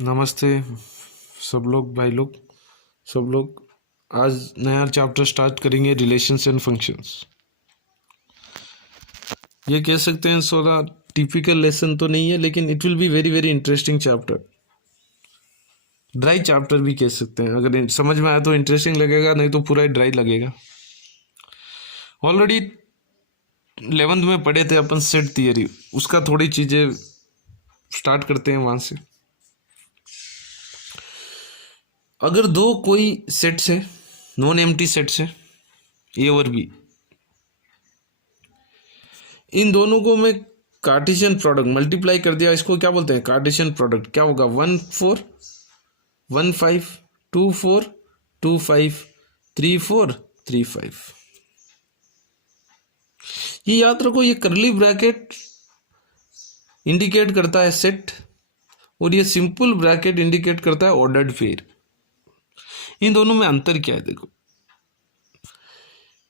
नमस्ते सब लोग, भाई लोग, सब लोग। आज नया चैप्टर स्टार्ट करेंगे, रिलेशंस एंड फंक्शंस। ये कह सकते हैं थोड़ा टिपिकल लेसन तो नहीं है, लेकिन it will be very very interesting chapter. Dry chapter भी कह सकते हैं। अगर समझ में आया तो इंटरेस्टिंग लगेगा, नहीं तो पूरा ही ड्राई लगेगा। ऑलरेडी 11th में पढ़े थे अपन सेट थियरी, उसका थोड़ी चीज़ें स्टार्ट करते हैं वहाँ से। अगर दो कोई सेट्स है, नॉन एम्प्टी सेट्स है, ए और बी, इन दोनों को मैं कार्टेशियन प्रोडक्ट मल्टीप्लाई कर दिया, इसको क्या बोलते हैं? Cartesian product. क्या होगा? 1 4 1 5 2 4 2 5 3 4 3 5। ये याद रखो, ये करली ब्रैकेट इंडिकेट करता है सेट, और ये सिंपल ब्रैकेट इंडिकेट करता है ऑर्डर्ड पेयर। इन दोनों में अंतर क्या है? देखो,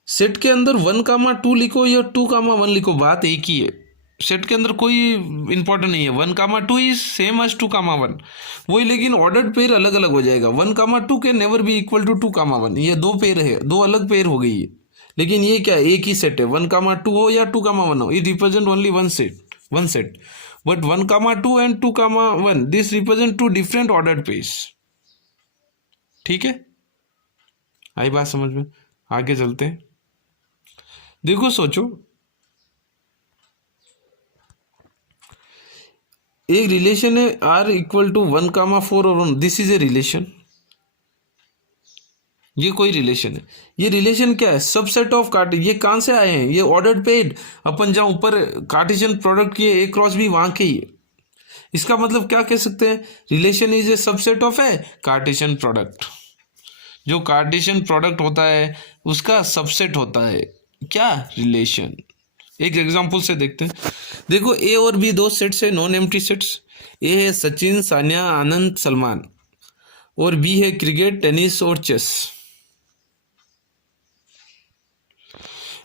सेट के अंदर 1,2 लिखो या 2,1 लिखो, बात एक ही है। सेट के अंदर कोई इंपॉर्टेंट नहीं है। 1,2 इज सेम एज 2,1 वही, लेकिन ऑर्डर्ड पेयर अलग अलग हो जाएगा। 1,2 के नेवर बी इक्वल टू 2,1। ये दो पेयर है, दो अलग पेयर हो गई है, लेकिन ये क्या है? एक ही सेट है। 1,2 हो या 2,1 हो, it represent only one set. But 1,2 and 2,1 this represent two different ordered pairs. ठीक है, आई बात समझ में? आगे चलते हैं। देखो, सोचो, एक रिलेशन है R इक्वल टू 1,4 और 1। This is a relation. ये कोई रिलेशन है। ये रिलेशन क्या है? Subset of cart. ये कहां से आए हैं? ये ऑर्डर्ड पेड। अपन जहां ऊपर कार्टेशियन प्रोडक्ट किए A क्रॉस B, वहां के ही है। इसका मतलब क्या कह सकते हैं? Relation is a subset of A Cartesian product. जो कार्टेशियन प्रोडक्ट होता है उसका सबसेट होता है क्या? रिलेशन। एक एग्जांपल से देखते हैं। देखो, ए और बी दो सेट्स है, नॉन एम्प्टी सेट्स। ए है सचिन, सानिया, आनंद, सलमान, और बी है क्रिकेट, टेनिस और चेस।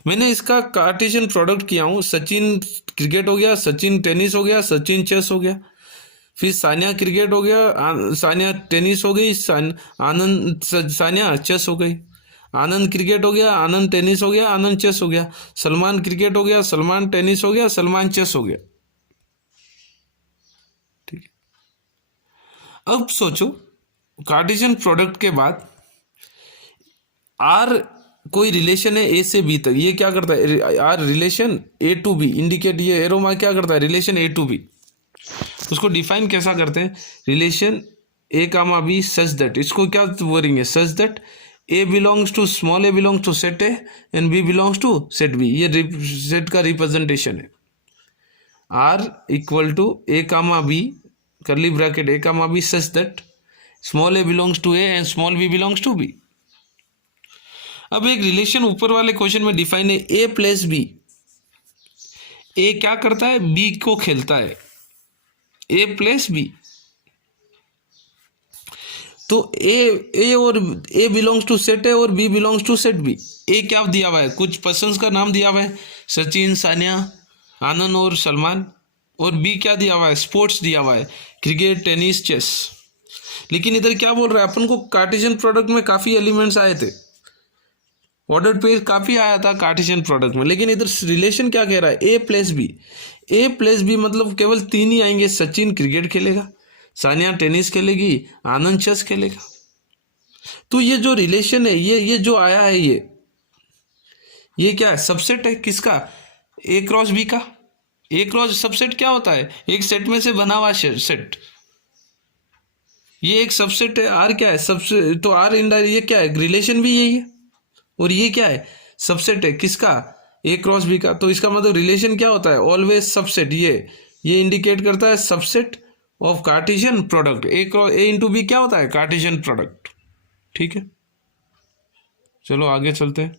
मैंने इसका कार्टेशियन प्रोडक्ट किया हूं। सचिन क्रिकेट हो गया, सचिन टेनिस हो गया, सचिन चेस हो गया। फिर सानिया क्रिकेट हो गया, सानिया टेनिस हो गई, आनंद सानिया चेस हो गई। आनंद क्रिकेट हो गया, आनंद टेनिस हो गया, आनंद चेस हो गया। सलमान क्रिकेट हो गया, सलमान टेनिस हो गया, सलमान चेस हो गया। ठीक है, अब सोचो, कार्टेशियन प्रोडक्ट के बाद आर कोई रिलेशन है ए से बी तक। ये क्या करता है? R relation A to B indicate, ये एरो मार्क क्या करता है? Relation A to B. उसको डिफाइन कैसा करते हैं? Relation A comma B such that, इसको क्या बोलेंगे? Such that A belongs to small A belongs to set A and B belongs to set B. ये सेट का रिप्रेजेंटेशन है। R equal to A comma B, curly bracket A comma B such that small A belongs to A and small B belongs to B. अब एक relation ऊपर वाले question में define है ए plus B. A क्या करता है? बी को खेलता है। ए प्लस बी, तो ए और A belongs to set A और B belongs to set B. A क्या दिया हुआ है? कुछ पर्सन्स का नाम दिया हुआ है, सचिन, सानिया, आनंद और सलमान। और बी क्या दिया हुआ है? स्पोर्ट्स दिया हुआ है, क्रिकेट, टेनिस, चेस। लेकिन इधर क्या बोल रहा है? अपन को कार्टेशियन प्रोडक्ट में काफी एलिमेंट्स आए थे, ऑर्डर्ड पेयर काफी आया था कार्टेशियन प्रोडक्ट में, लेकिन इधर रिलेशन क्या कह रहा है? ए प्लस बी। ए प्लस बी मतलब केवल तीन ही आएंगे। सचिन क्रिकेट खेलेगा, सानिया टेनिस खेलेगी, आनंद चेस खेलेगा। तो ये जो रिलेशन है, ये जो आया है, ये क्या है? सबसेट है। किसका? ए क्रॉस बी का। ए क्रॉस सबसेट क्या होता है? एक सेट में से बना हुआ सेट। ये एक सबसेट है। आर क्या है? सबसे तो आर इंडायरेक्ट, ये क्या है? रिलेशन भी यही है। और ये क्या है? सबसेट है। किसका? ए क्रॉस बी का। तो इसका मतलब रिलेशन क्या होता है? Always subset. ये इंडिकेट करता है subset of Cartesian product. A into B क्या होता है? Cartesian product. ठीक है, चलो आगे चलते हैं।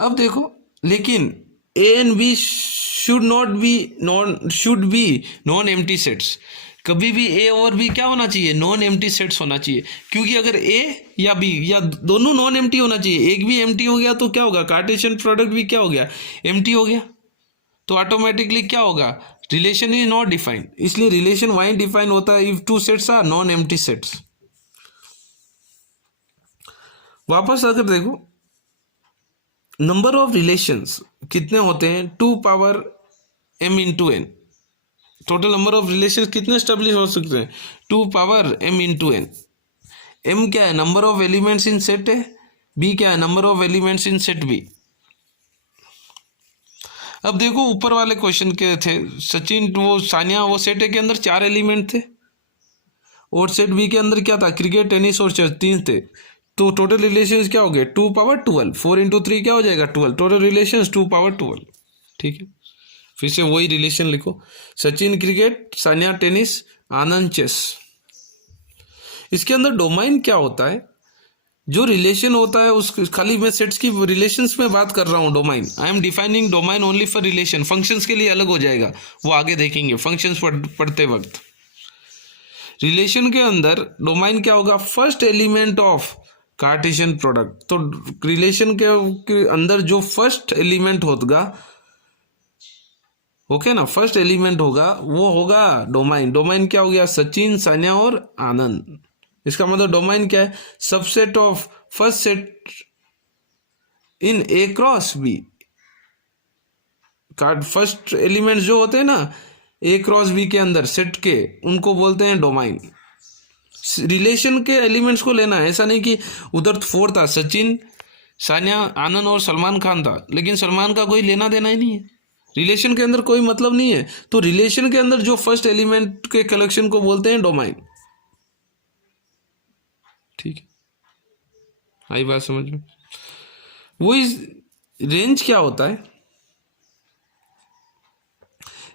अब देखो, लेकिन A and B should be non empty sets. कभी भी ए और बी क्या होना चाहिए? नॉन एम्प्टी सेट्स होना चाहिए। क्योंकि अगर ए या बी या दोनों नॉन एम्प्टी होना चाहिए, एक भी एम्प्टी हो गया तो क्या होगा? कार्टेशियन प्रोडक्ट भी क्या हो गया? एम्प्टी हो गया। तो ऑटोमेटिकली क्या होगा? रिलेशन इज नॉट डिफाइंड, इसलिए रिलेशन वहीं डिफाइन होता है if two sets are non empty sets. वापस अगर देखो, नंबर ऑफ रिलेशंस कितने होते हैं, 2 power m into n। Total number of relations कितने स्टेब्लिश हो सकते हैं, 2 power m into n। m क्या है, number of elements in set है, b क्या है, number of elements in set b। अब देखो ऊपर वाले क्वेश्चन के थे, सचिन वो सानिया वो सेट ए के अंदर 4 एलिमेंट थे और सेट बी के अंदर क्या था, क्रिकेट टेनिस और चेस 3 थे। तो टोटल रिलेशंस क्या हो गए, 2 पावर 12, 4 इंटू 3 क्या हो जाएगा 12, टोटल रिलेशंस 2 पावर 12। ठीक है, फिर से वही रिलेशन लिखो, सचिन क्रिकेट, सानिया टेनिस, आनंद चेस। इसके अंदर डोमाइन क्या होता है, जो रिलेशन होता है उस, खाली मैं सेट्स की रिलेशंस में बात कर रहा हूँ। Domain, I am defining domain only for relation. Functions के लिए अलग हो जाएगा, वो आगे देखेंगे फंक्शंस पढ़ते वक्त। रिलेशन के अंदर डोमाइन क्या होगा, first element of Cartesian product. तो रिलेशन के अंदर जो फर्स्ट एलिमेंट होगा, ओके ना, फर्स्ट एलिमेंट होगा वो होगा डोमाइन। डोमाइन क्या हो गया, सचिन, सानिया और आनंद। इसका मतलब डोमाइन क्या है, subset of first set in A cross B. Card first elements जो होते हैं ना ए क्रॉस बी के अंदर सेट के, उनको बोलते हैं डोमाइन। रिलेशन के एलिमेंट्स को लेना है, ऐसा नहीं कि उधर 4 था, सचिन, सानिया, आनंद और सलमान खान था, लेकिन सलमान का कोई लेना देना ही नहीं है, रिलेशन के अंदर कोई मतलब नहीं है। तो रिलेशन के अंदर जो फर्स्ट एलिमेंट के कलेक्शन को बोलते हैं डोमाइन। ठीक है, आई बात समझ में। वो इस रेंज क्या होता है,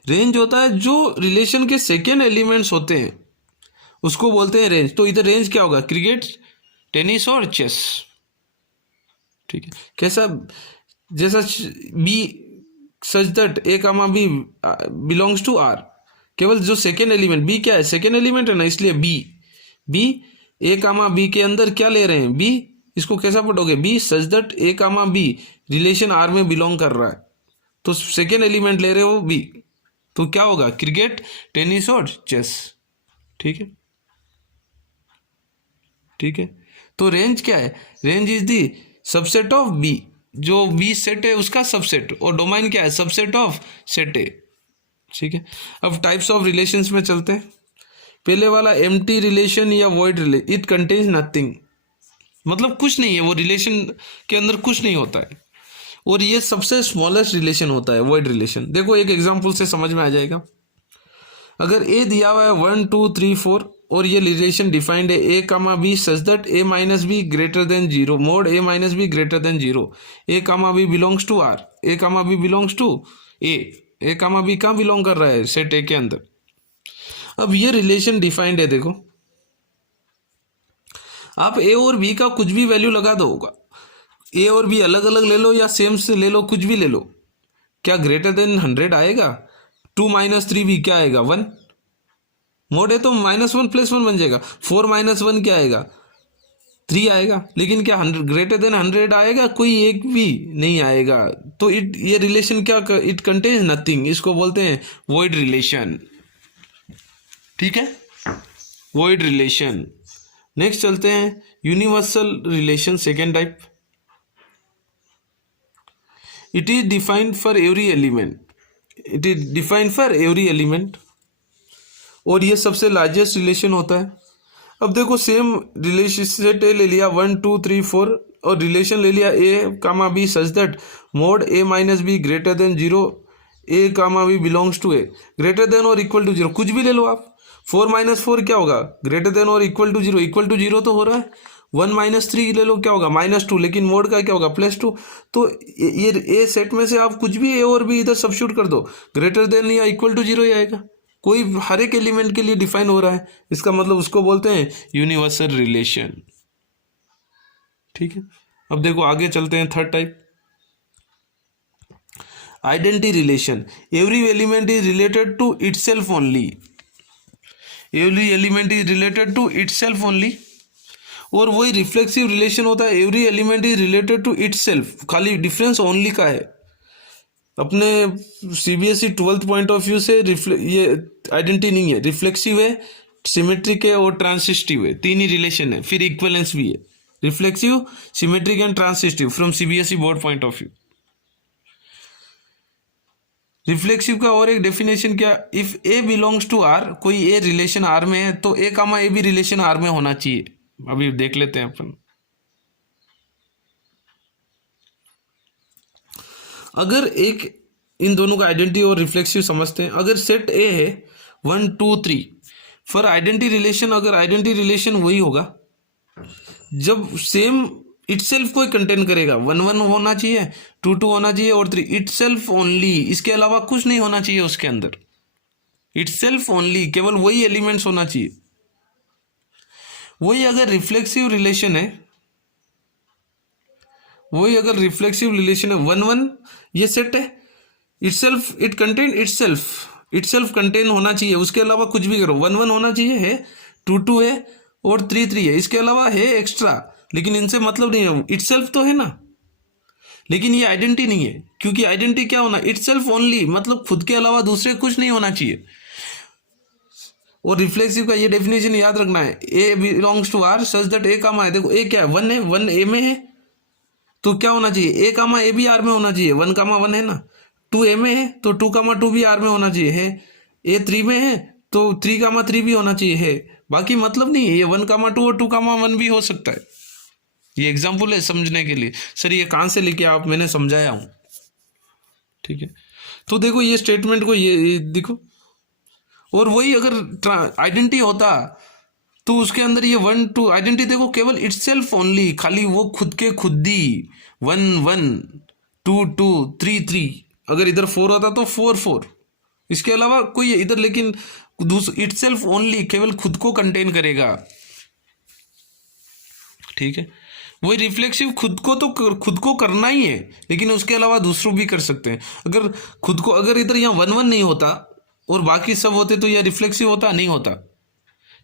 रेंज होता है जो रिलेशन के सेकेंड एलिमेंट्स होते हैं उसको बोलते हैं रेंज। तो इधर रेंज क्या होगा, क्रिकेट, टेनिस और चेस। ठीक है, कैसा, जैसा B such that A comma B belongs to R, केवल जो सेकेंड एलिमेंट, बी क्या है, सेकेंड एलिमेंट है ना, इसलिए बी ए कामा बी के अंदर क्या ले रहे हैं, बी। इसको कैसा पढ़ोगे, B such that A comma B relation R में बिलोंग कर रहा है, तो सेकेंड एलिमेंट ले रहे हो बी, तो क्या होगा, क्रिकेट, टेनिस और चेस। ठीक है, ठीक है। तो रेंज क्या है, range is the subset of B, जो बी सेट है उसका सबसेट, और डोमाइन क्या है, सबसेट ऑफ सेट ए। ठीक है, अब टाइप्स ऑफ रिलेशंस में चलते हैं। पहले वाला एम्प्टी रिलेशन या void relation, it contains nothing, मतलब कुछ नहीं है, वो रिलेशन के अंदर कुछ नहीं होता है, और ये सबसे स्मॉलेस्ट रिलेशन होता है वॉइड रिलेशन। देखो एक एग्जांपल से समझ में आ जाएगा। अगर ए दिया हुआ है 1 2 3 4 और ये रिलेशन डिफाइंड है A comma B such that A minus B greater than 0, mod A minus B greater than 0, A comma B belongs to R, A comma B belongs to A comma B कहाँ belong कर रहा है, set ए के अंदर। अब ये relation defined है, देखो आप ए और बी का कुछ भी वैल्यू लगा दो, होगा ए और बी अलग अलग ले लो या सेम से ले लो, कुछ भी ले लो, क्या ग्रेटर देन 100 आएगा। 2 - 3b क्या आएगा, 1, मोड है तो -1 + 1 बन जाएगा। 4 - 1 क्या आएगा, 3 आएगा, लेकिन क्या 100 ग्रेटर देन 100 आएगा, कोई एक भी नहीं आएगा। तो ये रिलेशन क्या, इट कंटेन्स नथिंग, इसको बोलते हैं वॉइड रिलेशन। ठीक है, वॉइड रिलेशन। नेक्स्ट चलते हैं universal relation, second type. It is defined for every element, it is defined for every element, और ये सबसे लार्जेस्ट रिलेशन होता है। अब देखो सेम रिलेशन सेट ए ले लिया 1 2 3 4 और रिलेशन ले लिया A comma B such that mod A minus B greater than 0, A comma B belongs to A, greater than और इक्वल टू 0, कुछ भी ले लो आप। 4 - 4 क्या होगा, ग्रेटर देन और इक्वल टू 0, इक्वल टू 0 तो हो रहा है। 1 - 3 ले लो, क्या होगा, -2, लेकिन मोड का क्या होगा, +2। तो ये ए सेट में से आप कुछ भी ए और बी इधर सब्स्टिट्यूट कर दो, ग्रेटर देन या इक्वल टू 0 ही आएगा। कोई हर एक एलिमेंट के लिए डिफाइन हो रहा है, इसका मतलब उसको बोलते हैं यूनिवर्सल रिलेशन। ठीक है, अब देखो आगे चलते हैं third type, identity relation. Every element is related to itself only, every element is related to itself only, और वही रिफ्लेक्सिव रिलेशन होता है, every element is related to itself, खाली डिफरेंस ओनली का है। अपने CBSE 12th point of view से ये आइडेंटिटी नहीं है, रिफ्लेक्सिव है, सिमेट्रिक है और ट्रांसिस्टिव है, तीन ही रिलेशन है, फिर इक्विवेलेंस भी है, reflexive, symmetric and transitive from CBSE board point of view. Reflexive का और एक डेफिनेशन क्या, if A belongs to R, कोई ए रिलेशन आर में है तो ए कामा ए भी रिलेशन आर में होना चाहिए। अभी देख लेते हैं अपन। अगर एक, इन दोनों का आइडेंटिटी और रिफ्लेक्सिव समझते हैं। अगर सेट ए है 1 2 3 फॉर आइडेंटिटी रिलेशन, अगर आइडेंटिटी रिलेशन वही होगा जब सेम इटसेल्फ को कंटेन करेगा, 1 1 होना चाहिए, 2 2 होना चाहिए और 3 इटसेल्फ ओनली, इसके अलावा कुछ नहीं होना चाहिए उसके अंदर, इटसेल्फ ओनली, केवल वही एलिमेंट्स होना चाहिए। वही अगर रिफ्लेक्सिव रिलेशन है, वही अगर रिफ्लेक्सिव रिलेशन है 1 1, ये सेट है, itself, it contain itself contain होना चाहिए, उसके अलावा कुछ भी करो, 1 1 होना चाहिए है, 2 2 है और 3 3 है, इसके अलावा है एक्स्ट्रा, लेकिन इनसे मतलब नहीं है, इटसेल्फ तो है ना, लेकिन ये आइडेंटिटी नहीं है, क्योंकि आइडेंटिटी क्या होना, इटसेल्फ ओनली, मतलब खुद के अलावा दूसरे कुछ नहीं होना चाहिए। और रिफ्लेक्सिव का ये डेफिनेशन याद रखना है, A belongs to R such that A comma है, देखो ए क्या है, 1 है, 1 ए में है तो क्या होना चाहिए, ए कामा ए भी आर में होना चाहिए, 1 कामा 1 है ना, 2 ए में है तो 2 कामा 2 भी आर में होना चाहिए है, ए 3 में है तो 3 कामा 3 भी होना चाहिए है, बाकी मतलब नहीं है, ये 1 कामा 2 और 2 कामा 1 भी हो सकता है। ये एग्जाम्पल है समझने के लिए। सर ये कहाँ से लेके आप, मैंने समझाया हूँ, ठीक है। तो देखो ये स्टेटमेंट को ये देखो, और वही अगर आइडेंटिटी होता तो उसके अंदर ये 1 2 आइडेंटिटी देखो, केवल इटसेल्फ ओनली, खाली वो खुद के खुद ही 1 1 2 2 3 3, अगर इधर 4 होता तो 4 4, इसके अलावा कोई इधर, लेकिन इटसेल्फ ओनली, केवल खुद को कंटेन करेगा, ठीक है। वही रिफ्लेक्सिव खुद को तो खुद को करना ही है, लेकिन उसके अलावा दूसरों भी कर सकते हैं। अगर खुद को, अगर इधर यहाँ 1 1 नहीं होता और बाकी सब होते तो यह रिफ्लेक्सिव होता, नहीं होता,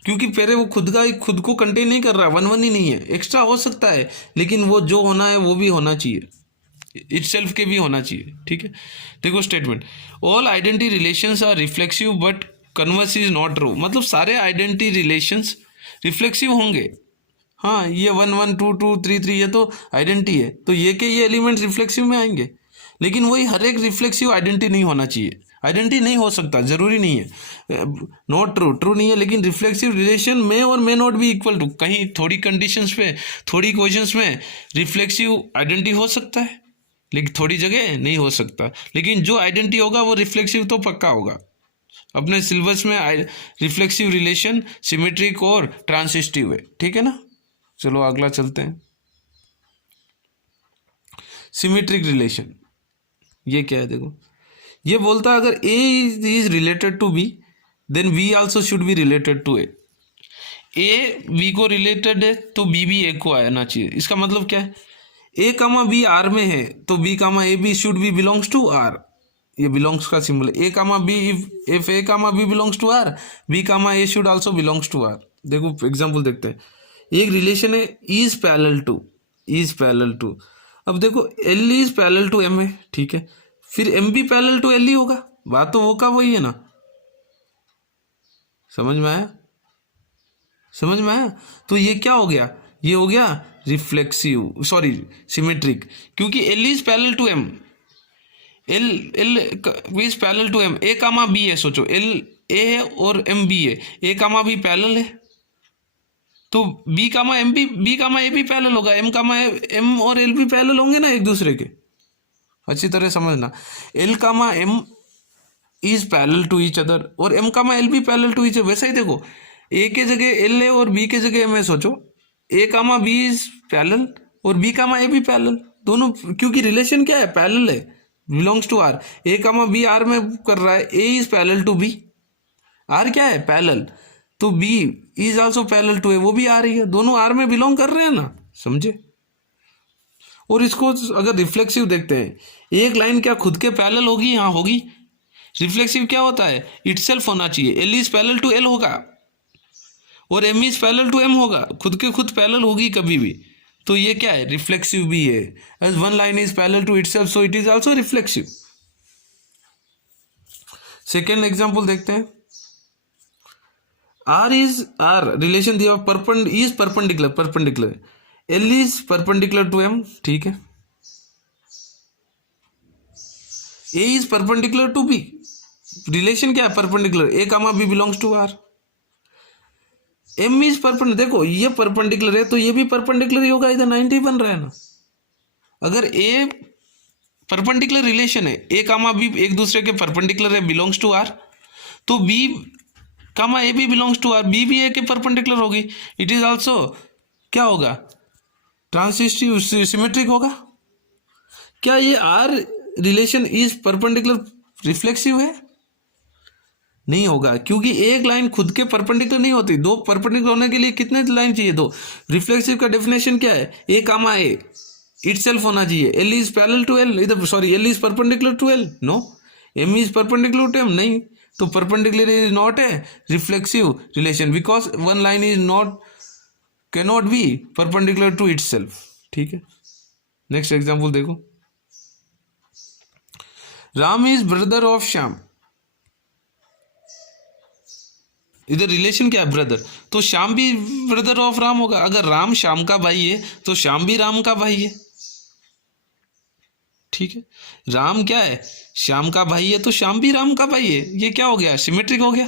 क्योंकि पहले वो खुद को कंटेन नहीं कर रहा, 1 1 ही नहीं है, एक्स्ट्रा हो सकता है, लेकिन वो जो होना है वो भी होना चाहिए, इटसेल्फ के भी होना चाहिए, ठीक है। देखो statement, all identity relations are reflexive but converse is not true, मतलब सारे आइडेंटिटी रिलेशंस रिफ्लेक्सिव होंगे। हाँ, ये 1 1 2 2 3 3 ये तो आइडेंटिटी है, तो ये के ये एलिमेंट रिफ्लेक्सिव में आएंगे, लेकिन वही हर एक रिफ्लेक्सिव आइडेंटिटी नहीं होना चाहिए, आइडेंटिटी नहीं हो सकता, जरूरी नहीं है, नॉट ट्रू नहीं है, लेकिन रिफ्लेक्सिव रिलेशन में और मे नॉट भी इक्वल टू, कहीं थोड़ी कंडीशंस पे, थोड़ी क्वेश्चंस में रिफ्लेक्सिव आइडेंटिटी हो सकता है, लेकिन थोड़ी जगह नहीं हो सकता, लेकिन जो आइडेंटिटी होगा वो रिफ्लेक्सिव तो पक्का होगा। अपने सिलेबस में रिफ्लेक्सिव रिलेशन सिमेट्रिक और ट्रांसिस्टिव है, ठीक है ना। चलो अगला चलते हैं, सिमेट्रिक रिलेशन। ये क्या है, देखो ये बोलता है अगर A is related to B then B also should be related to A B को रिलेटेड है तो बी भी ए को आना चाहिए। इसका मतलब क्या है, ए कामा बी आर में है तो B comma A B should be belongs to R, ये बिलोंग्स का सिंबल है, A comma B, if A comma B belongs to R B comma A should also belongs to R. देखो example देखते हैं, एक रिलेशन है is parallel to, अब देखो L is parallel to M है, ठीक है, फिर एम भी पैरेलल टू एल ही होगा, बात तो वो का वही है ना, समझ में आया। तो ये क्या हो गया, ये हो गया रिफ्लेक्सिव, सॉरी सिमेट्रिक, क्योंकि L is parallel to M, L is parallel to M, A comma B है, सोचो एल ए है और एम बी है, ए कामा बी पैरेलल है तो B comma M B comma A भी पैरेलल होगा, एम कामा एम और एल भी पैरेलल होंगे ना एक दूसरे के, अच्छी तरह समझना, L comma M is parallel to each other और एम कामा एल भी पैरेलल टू ईच, वैसा ही देखो ए के जगह एल है और बी के जगह एम है, सोचो A comma B is parallel और बी कामा ए भी पैरेलल, दोनों, क्योंकि रिलेशन क्या है, पैरेलल है, belongs to R, A comma B R में कर रहा है, A is parallel to B, R क्या है पैरेलल, तो B is also parallel to A, वो भी आ रही है, दोनों आर में बिलोंग कर रहे हैं ना, समझे। और इसको अगर रिफ्लेक्सिव देखते हैं, एक लाइन क्या खुद के पैरेलल होगी, हाँ होगी, रिफ्लेक्सिव क्या होता है, इटसेल्फ होना चाहिए, L is parallel to L होगा और M is parallel to M होगा, खुद के खुद पैरेलल होगी कभी भी, तो ये क्या है, रिफ्लेक्सिव भी है, as one line is parallel to itself so it is also reflexive, second example देखते हैं। आर रिलेशन दिया is perpendicular L is perpendicular to M, ठीक है। A is perpendicular to B, relation क्या है perpendicular, A comma B belongs to R. M is perpendicular, देखो ये perpendicular है तो ये भी परपेंडिकुलर ही होगा, इधर 90 बन रहा है ना। अगर ए परपेंडिकुलर रिलेशन है, ए कामा बी एक दूसरे के परपेंडिकुलर है, बिलोंग्स टू आर, तो बी कामा ए भी बिलोंग्स टू आर, बी भी ए के परपेंडिकुलर होगी। इट इज ऑल्सो क्या होगा, ट्रांसिस्टिव सिमेट्रिक होगा। क्या ये R relation is perpendicular reflexive है? नहीं होगा, क्योंकि एक लाइन खुद के परपेंडिकुलर नहीं होती, दो परपेंडिकुलर होने के लिए कितने लाइन चाहिए, दो। रिफ्लेक्सिव का डेफिनेशन क्या है, ए कामा ए इटसेल्फ होना चाहिए, L is parallel to L, इधर sorry L is perpendicular to L, no, M is perpendicular to M, नहीं, तो perpendicular is not a reflexive relation because one line is not cannot be perpendicular to itself, ठीक है। Next example देखो, Ram is brother of Shyam, इधर relation क्या है, brother, तो श्याम भी ब्रदर ऑफ राम होगा। अगर राम श्याम का भाई है तो श्याम भी राम का भाई है, ठीक है। राम क्या है, श्याम का भाई है, तो श्याम भी राम का भाई है। ये क्या हो गया, सिमेट्रिक हो गया।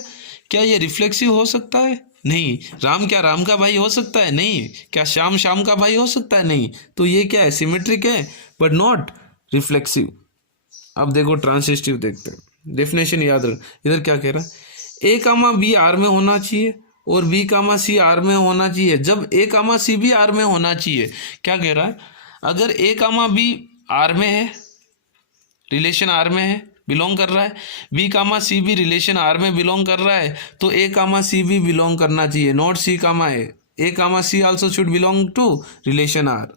क्या ये रिफ्लेक्सिव हो सकता है? नहीं। राम क्या राम का भाई हो सकता है? नहीं। क्या श्याम श्याम का भाई हो सकता है? नहीं। तो ये क्या है, सिमेट्रिक है बट नॉट रिफ्लेक्सिव। अब देखो ट्रांसिस्टिव देखते हैं, डेफिनेशन याद रख। इधर क्या कह रहा है, ए कामा बी आर में होना चाहिए और बी कामा सी आर में होना चाहिए, जब ए कामा सी भी आर में होना चाहिए। क्या कह रहा है, अगर ए कामा बी आर में है, रिलेशन आर में है, बिलोंग कर रहा है, बी कामा सी भी रिलेशन आर में बिलोंग कर रहा है, तो ए कामा सी भी बिलोंग करना चाहिए, not C comma A comma C also should belong to relation R.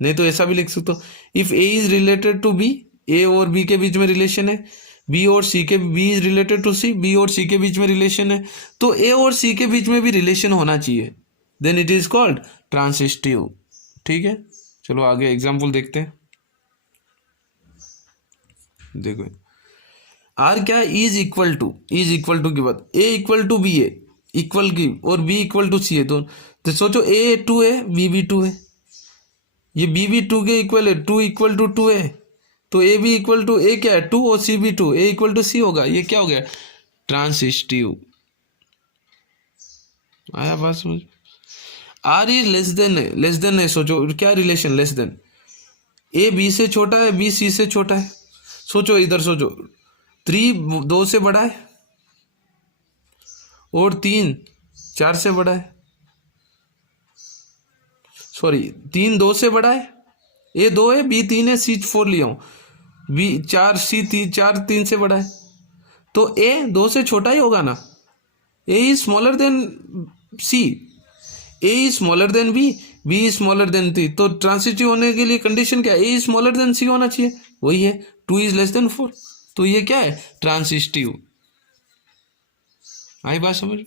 नहीं तो ऐसा भी लिख सकते हो, if A is related to B, A और बी के बीच में रिलेशन है, बी और सी के, B is related to C, B और सी के बीच में रिलेशन है, तो ए और सी के बीच में भी रिलेशन होना चाहिए, देन इट इज कॉल्ड ट्रांसिस्टिव, ठीक है। चलो आगे एग्जाम्पल देखते हैं। देखो आर क्या इज इक्वल टू की बात, ए इक्वल टू बी है, इक्वल की, और बी इक्वल टू सी है, तो सोचो ए 2 है, बी भी 2 है, ये बी भी 2 के इक्वल है, 2 इक्वल टू 2 है, तो ए भी इक्वल टू, ए क्या है 2 और सी भी 2, ए इक्वल टू सी होगा। ये क्या हो गया, ट्रांसिस्टिव। आया बात समझ। आर इज लेस देन है, सोचो क्या relation, less than, A B से छोटा है, बी सी से छोटा है। सोचो इधर सोचो, 3 2 से बड़ा है और 3 4 से बड़ा है, सॉरी 3 2 से बड़ा है, ए 2 है, बी 3 है, सी 4 लिया हूं, बी 4, सी 4 3 से बड़ा है, तो ए 2 से छोटा ही होगा ना। A is smaller than C, A is smaller than B, B is smaller than C, तो ट्रांसिटिव होने के लिए कंडीशन क्या है, A is smaller than C होना चाहिए, वही है 2 इज लेस देन 4, तो ये क्या है, ट्रांसिटिव। आई बात समझ।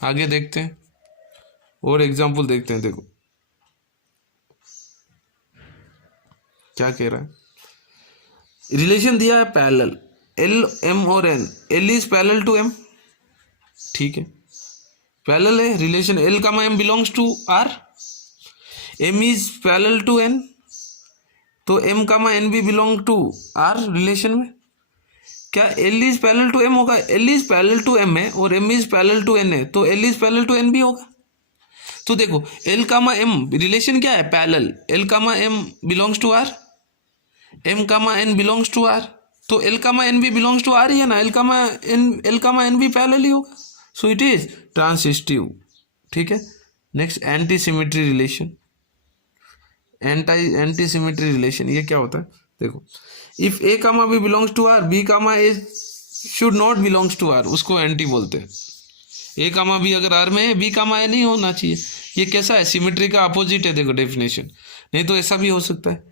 आगे देखते हैं और एग्जाम्पल देखते हैं। देखो क्या कह रहा है, रिलेशन दिया है पैरेलल, एल एम और N, L is parallel to M, ठीक है, पैरेलल है relation, L comma M belongs to R, M is parallel to N, तो एम कामा एन भी बिलोंग टू आर रिलेशन में। क्या L is parallel to M होगा, L is parallel to M है और M is parallel to N है, तो L is parallel to N भी होगा। तो देखो एल कामा एम रिलेशन क्या है, parallel, L comma M belongs to R, M comma N belongs to R, तो एल कामा एन भी बिलोंग्स टू आर ही है ना, एल कामा एन भी पैरेलल ही होगा, सो इट इज ट्रांसिटिव, ठीक है। Next anti symmetry relation, anti symmetry relation ये क्या होता है, देखो if A comma B belongs to R, B comma A should not belongs to R, उसको एंटी बोलते हैं। ए कामा बी अगर आर में है, बी कामा ए नहीं होना चाहिए, ये कैसा है, सिमेट्री का अपोजिट है, देखो डेफिनेशन। नहीं तो ऐसा भी हो सकता है,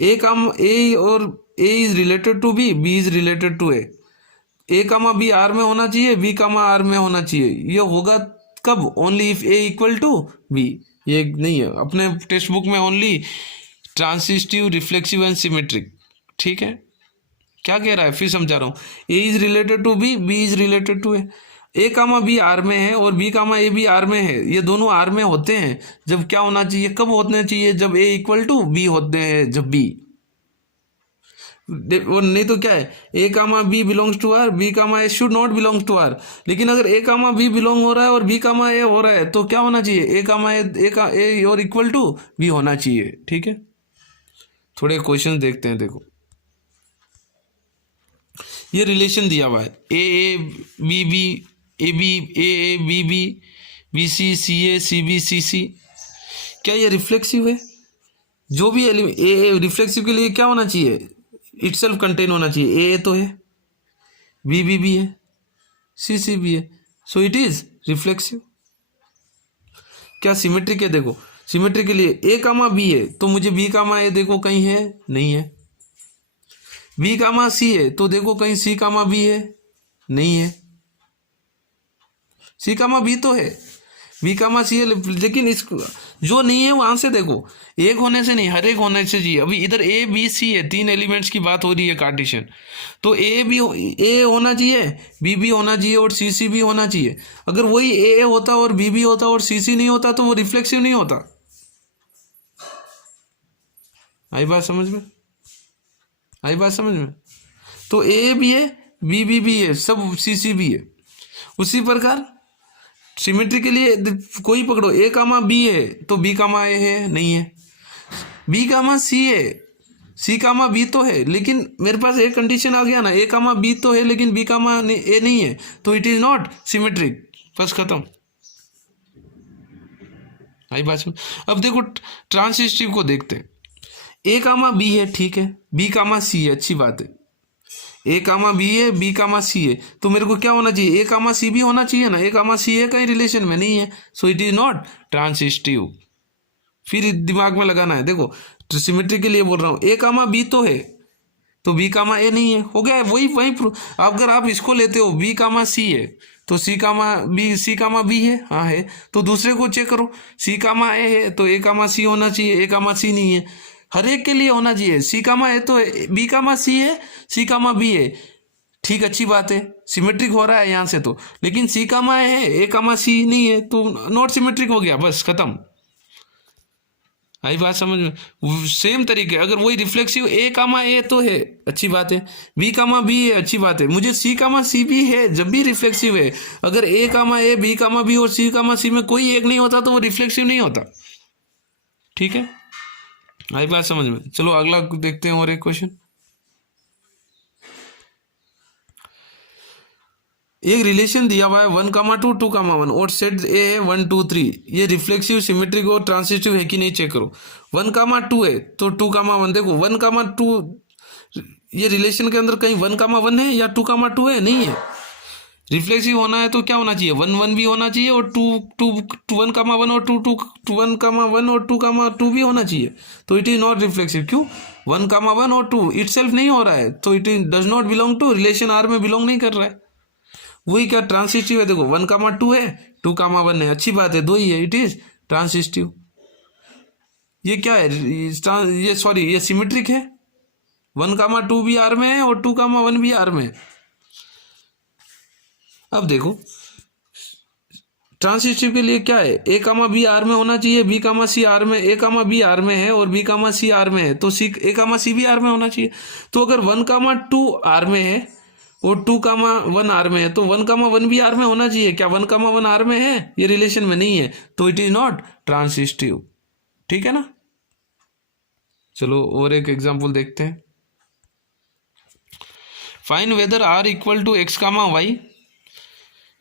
ए कामा ए और A is related to B, B is related to A comma B R में होना चाहिए, बी कामा आर में होना चाहिए। ये होगा कब, only if A equal to B, ये नहीं है अपने टेक्स्ट बुक में, only transitive, reflexive and symmetric, ठीक है। क्या कह रहा है, फिर समझा रहा हूँ। A is related to B, B is related to A comma B R में है और बी कामा ए भी आर में है, ये दोनों आर में होते हैं जब क्या होना चाहिए, कब होना चाहिए, जब ए इक्वल टू बी होते हैं, जब बी, और नहीं तो क्या है, A comma B belongs to R, B comma A should not belongs to R. लेकिन अगर ए कामा बी बिलोंग हो रहा है और बी कामा ए हो रहा है तो क्या होना चाहिए, ए कामा ए और इक्वल टू बी होना चाहिए। ठीक है, थोड़े क्वेश्चन देखते हैं। देखो ये रिलेशन दिया हुआ है, A B B, A B B, B C B C. क्या ये रिफ्लेक्सिव है? जो भी एलिमेंट ए रिफ्लेक्सिव के लिए क्या होना चाहिए, इटसेल्फ कंटेन होना चाहिए। ए तो है, बी भी है, सी भी है, सो इट इज रिफ्लेक्सिव। क्या सिमेट्रिक है? देखो सिमेट्री के लिए ए कामा बी है तो मुझे बी कामा ए देखो कहीं है, नहीं है। बी कामा सी है तो देखो कहीं सी कामा बी है, नहीं है। सी कामा बी तो है, बी कामा सी है, लेकिन इसको जो नहीं है वहां से देखो, एक होने से नहीं, हर एक होने से चाहिए। अभी इधर ए बी सी है, तीन एलिमेंट्स की बात हो रही है कार्टेशियन, तो ए होना चाहिए, बी होना चाहिए और सी भी होना चाहिए। अगर वही ए होता और बी होता और सी नहीं होता तो वो रिफ्लेक्सिव नहीं होता। आई बात समझ में? आई बात समझ में? तो ए भी है, बी भी है, सब सी भी है। उसी प्रकार सिमेट्री के लिए कोई पकड़ो, ए कामा बी है तो बी कामा ए है, नहीं है। बी कामा सी है, सी कामा बी तो है, लेकिन मेरे पास एक कंडीशन आ गया ना, ए कामा बी तो है लेकिन बी कामा ए नहीं है, तो इट इज नॉट सिमेट्रिक। बस खत्म। आई बात समझ? अब देखो ट्रांसिस्टिव को देखते हैं। ए कामा बी है, ठीक है, बी कामा सी है, अच्छी बात है। ए कामा बी है, बी कामा सी है, तो मेरे को क्या होना चाहिए, ए कामा सी भी होना चाहिए ना। ए कामा सी है कहीं रिलेशन में, नहीं है, सो इट इज नॉट ट्रांसिस्टिव। फिर दिमाग में लगाना है। देखो सिमेट्री के लिए बोल रहा हूँ, ए कामा बी तो है तो बी कामा ए नहीं है, हो गया वही अगर आप इसको लेते हो बी कामा सी है तो सी कामा बी है, हाँ है, तो दूसरे को चेक करो, सी कामा ए है तो ए कामा सी होना चाहिए, ए कामा सी नहीं है, हर एक के लिए होना चाहिए। सी कामा ए तो बी कामा सी है, सी कामा बी है, ठीक, अच्छी बात है, सिमेट्रिक हो रहा है यहाँ से तो। लेकिन सी कामा ए है, ए कामा सी नहीं है, तो नॉट सिमेट्रिक हो गया, बस खत्म। आई बात समझ में? सेम तरीके अगर वही रिफ्लेक्सिव ए कामा ए तो है, अच्छी बात है, बी कामा बी है, अच्छी बात है, मुझे सी कामा सी भी है, जब भी रिफ्लेक्सिव है। अगर ए comma A, B comma B और सी कामा सी में कोई एक नहीं होता तो वो रिफ्लेक्सिव नहीं होता। ठीक है, आई बात समझ में? चलो अगला देखते हैं और एक क्वेश्चन। एक रिलेशन दिया हुआ है 1,2 2,1 और सेट ए है 1 2 3। ये रिफ्लेक्सिव, सिमेट्रिक और ट्रांसिस्टिव है कि नहीं चेक करो। 1,2 है तो 2,1 देखो, 1,2 ये रिलेशन के अंदर कहीं 1,1 है या 2,2 है, नहीं है। रिफ्लेक्सिव होना है तो क्या होना चाहिए, 1 1 भी होना चाहिए और 1,1 और 1,1 और 2,2 भी होना चाहिए, तो इट इज नॉट रिफ्लेक्सिव। क्यों? 1,1 और 2 इटसेल्फ नहीं हो रहा है, तो it is does not belong to, relation R में बिलोंग नहीं कर रहा है। वही क्या ट्रांसिस्टिव है, देखो 1,2 है, 2,1 है, अच्छी बात है, दो ही है, इट इज ट्रांसिस्टिव। ये क्या है, ये सिमेट्रिक है, 1,2 भी आर में है और 2,1 भी आर में है। अब देखो ट्रांसिस्टिव के लिए क्या है, ए कामा बी आर में होना चाहिए, बी कामा सी आर में, ए कामा बी आर में है और बी कामा सी आर में है, तो सी ए कामा सी भी आर में होना चाहिए। तो अगर 1,2 आर में है और 2,1 आर में है तो 1,1 भी आर में होना चाहिए। क्या 1,1 आर में है? ये रिलेशन में नहीं है, तो इट इज नॉट ट्रांसिस्टिव। ठीक है ना? चलो और एक एग्जांपल देखते हैं। Find whether R equal to X comma Y,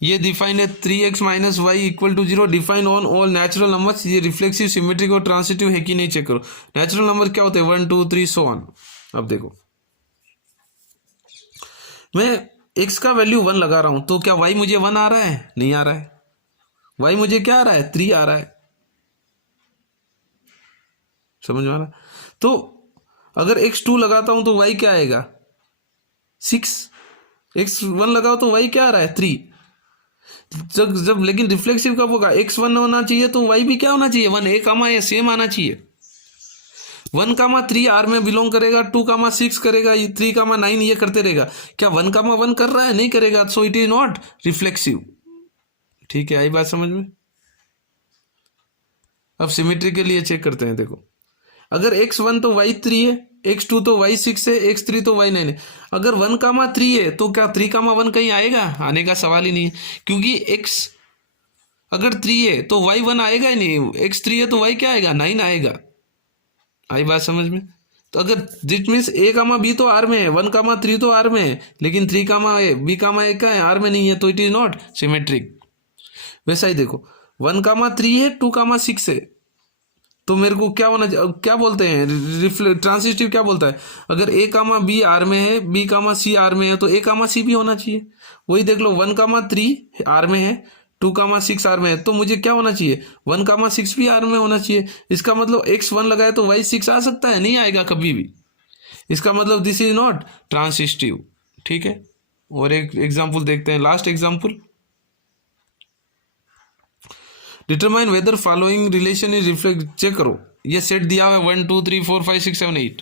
ये डिफाइन है 3x minus Y equal to 0, define on all natural numbers. ये रिफ्लेक्सिव, सिमेट्रिक और ट्रांसिटिव है कि नहीं चेक करो। नेचुरल नंबर क्या होते हैं, 1 2 3 सो ऑन। अब देखो मैं x का वैल्यू 1 लगा रहा हूं तो क्या y मुझे 1 आ रहा है? नहीं आ रहा है। y मुझे क्या आ रहा है? 3 आ रहा है। समझ में आ रहा? तो अगर x2 लगाता हूं तो y क्या आएगा? 6। x1 लगाओ तो y क्या आ रहा है? 3। जब लेकिन रिफ्लेक्सिव कब होगा? x1 होना चाहिए तो y भी क्या होना चाहिए? 1। a कामा ए सेम आना चाहिए। 1,3 आर में बिलोंग करेगा, 2,6 करेगा, 3,9 ये करते रहेगा। क्या 1,1 कर रहा है? नहीं करेगा, सो इट इज नॉट रिफ्लेक्सिव। ठीक है, आई बात समझ में? अब सिमेट्री के लिए चेक करते हैं। देखो, अगर x1 तो y3 है, x2 तो y6 है, x3 तो y9 है। अगर 1,3 है तो क्या 3,1 कहीं आएगा? आने का सवाल ही नहीं है, क्योंकि x अगर 3 है तो y1 आएगा ही नहीं, x3 है तो y क्या आएगा? 9 आएगा। आई बात समझ में? तो अगर दिट मीन्स a,b तो आर में है, 1,3 तो आर में है, लेकिन 3,b,a का है, आर में नहीं है, तो इट इज नॉट सिमेट्रिक। वैसा ही देखो, 1,3 है, 2,6 है, तो मेरे को क्या होना चाहिए? क्या बोलते हैं ट्रांसिस्टिव, क्या बोलता है? अगर a,b आर में है, b,c आर में है, तो a,c भी होना चाहिए। वही देख लो, 1,3 आर में है, 2,6 आर में है, तो मुझे क्या होना चाहिए? 1,6 भी आर में होना चाहिए। इसका मतलब x1 लगाए तो y6 आ सकता है? नहीं आएगा कभी भी। इसका मतलब दिस इज नॉट ट्रांसिस्टिव। ठीक है, और एक एग्जाम्पल देखते हैं, last example. Determine whether following relation is reflect. Check करो, ये सेट दिया हुआ है 1 2 3 4 5 6 7 8,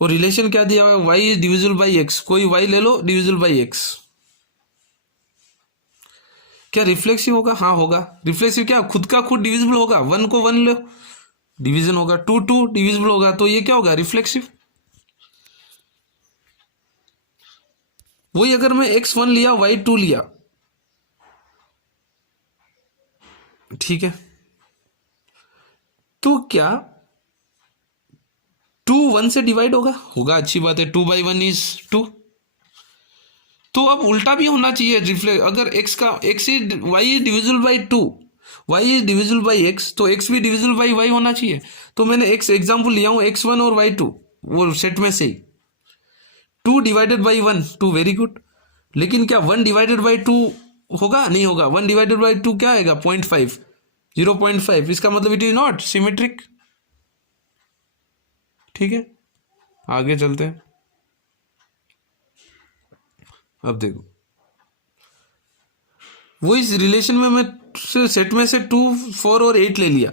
और रिलेशन क्या दिया हुआ है? y is divisible by x। कोई y ले लो, डिविजिबल बाई x। क्या रिफ्लेक्सिव होगा? हाँ होगा। रिफ्लेक्सिव क्या? खुद का खुद डिविजिबल होगा। 1 को 1 लो, डिवीजन होगा। 2 2 डिविजिबल होगा, तो ये क्या होगा? रिफ्लेक्सिव। वही अगर मैं x1 लिया, y2 लिया, ठीक है, तो क्या 2 1 से डिवाइड होगा? होगा, अच्छी बात है। 2/1 इज 2। तो अब उल्टा भी होना चाहिए रिफ्लेक्ट। अगर x is y is divisible by 2, y is divisible by x, तो x भी डिविजिबल बाई y होना चाहिए। तो मैंने x एग्जाम्पल लिया हूं, x1 और y2, वो सेट में से ही 2 डिवाइडेड बाई 1, 2 वेरी गुड। लेकिन क्या 1 डिवाइडेड बाई 2 होगा? नहीं होगा। 1 डिवाइडेड बाई 2 क्या आएगा? 0.5, 0.5। इसका मतलब इट इज नॉट सिमेट्रिक। ठीक है, आगे चलते हैं। अब देखो, वो इस रिलेशन में मैं सेट में से 2 4 और 8 ले लिया।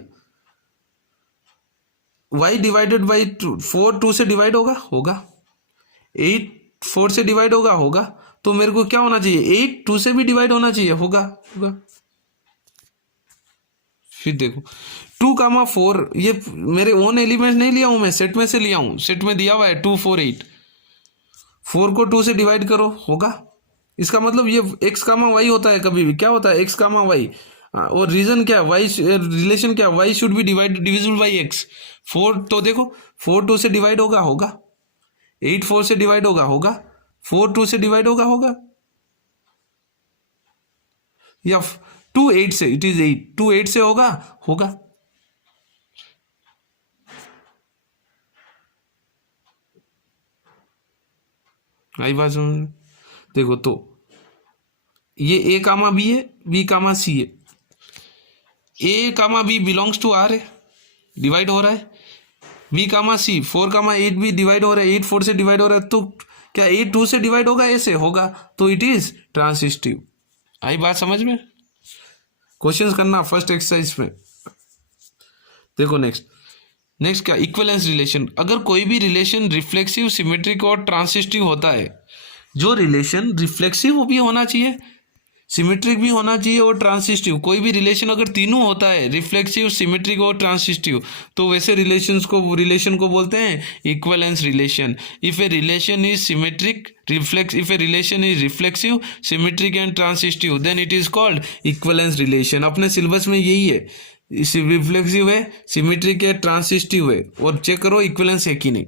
y डिवाइडेड बाई 2, 4 2 से डिवाइड होगा? होगा। 8 4 से डिवाइड होगा? होगा। तो मेरे को क्या होना चाहिए? 8 2 से भी डिवाइड होना चाहिए? होगा, होगा। फिर देखो 2,4, ये मेरे ओन एलिमेंट नहीं लिया हूं मैं, सेट में से लिया हूं। सेट में दिया हुआ है 2 4 8, 4 को 2 से डिवाइड करो, होगा। इसका मतलब ये x, y होता है, कभी भी क्या होता है? x, y। और रीजन क्या है? y रिलेशन क्या है? y should be divisible by x। 4 तो देखो, 4 2 से डिवाइड होगा? होगा। 8 4 से डिवाइड होगा? होगा। 4 2 से डिवाइड होगा? होगा। या 2 8 से, इट इज 8, 2 8 से होगा? होगा। आई बात समझ में? देखो, तो ये a,b है, b,c है। a,b बिलोंग्स टू r है, डिवाइड हो रहा है। b,c 4,8 भी डिवाइड हो रहा है, 8 4 से डिवाइड हो रहा है। तो क्या 8 2 से डिवाइड होगा? ऐसे होगा, तो इट इज ट्रांसिस्टिव। आई बात समझ में? क्वेश्चंस करना फर्स्ट एक्सरसाइज में। देखो नेक्स्ट क्या? Equivalence relation. अगर कोई भी रिलेशन रिफ्लेक्सिव, सिमेट्रिक और ट्रांसिस्टिव होता है, जो रिलेशन रिफ्लेक्सिव भी होना चाहिए, सिमेट्रिक भी होना चाहिए और ट्रांसिस्टिव, कोई भी रिलेशन अगर तीनों होता है, रिफ्लेक्सिव, सिमेट्रिक और ट्रांसिस्टिव, तो वैसे रिलेशन को बोलते हैं equivalence relation. If a relation is symmetric if a relation is reflexive, symmetric and transitive, then it is called equivalence relation. अपने सिलेबस में यही है, रिफ्लेक्सिव है, सिमेट्रिक है, ट्रांसिस्टिव है, और चेक करो इक्विवेलेंस है कि नहीं।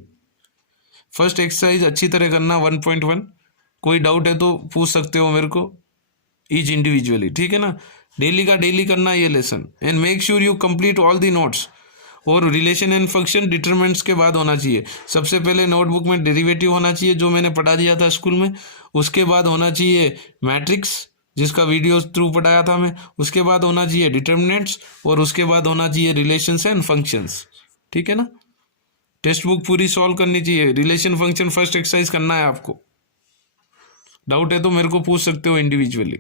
फर्स्ट एक्सरसाइज अच्छी तरह करना 1.1। कोई डाउट है तो पूछ सकते हो मेरे को, ईच इंडिविजुअली, ठीक है ना। डेली का डेली करना ये lesson, and make sure you complete all the notes. और रिलेशन एंड फंक्शन डिटरमिनेंट्स के बाद होना चाहिए। सबसे पहले नोटबुक में डेरिवेटिव होना चाहिए, जो मैंने पढ़ा दिया था स्कूल में। उसके बाद होना चाहिए मैट्रिक्स, जिसका वीडियो थ्रू पढ़ाया था मैं। उसके बाद होना चाहिए डिटरमिनेंट्स, और उसके बाद होना चाहिए रिलेशंस एंड फंक्शंस, ठीक है ना। टेक्स्ट बुक पूरी सॉल्व करनी चाहिए। रिलेशन फंक्शन फर्स्ट एक्सरसाइज करना है आपको। डाउट है तो मेरे को पूछ सकते हो इंडिविजुअली।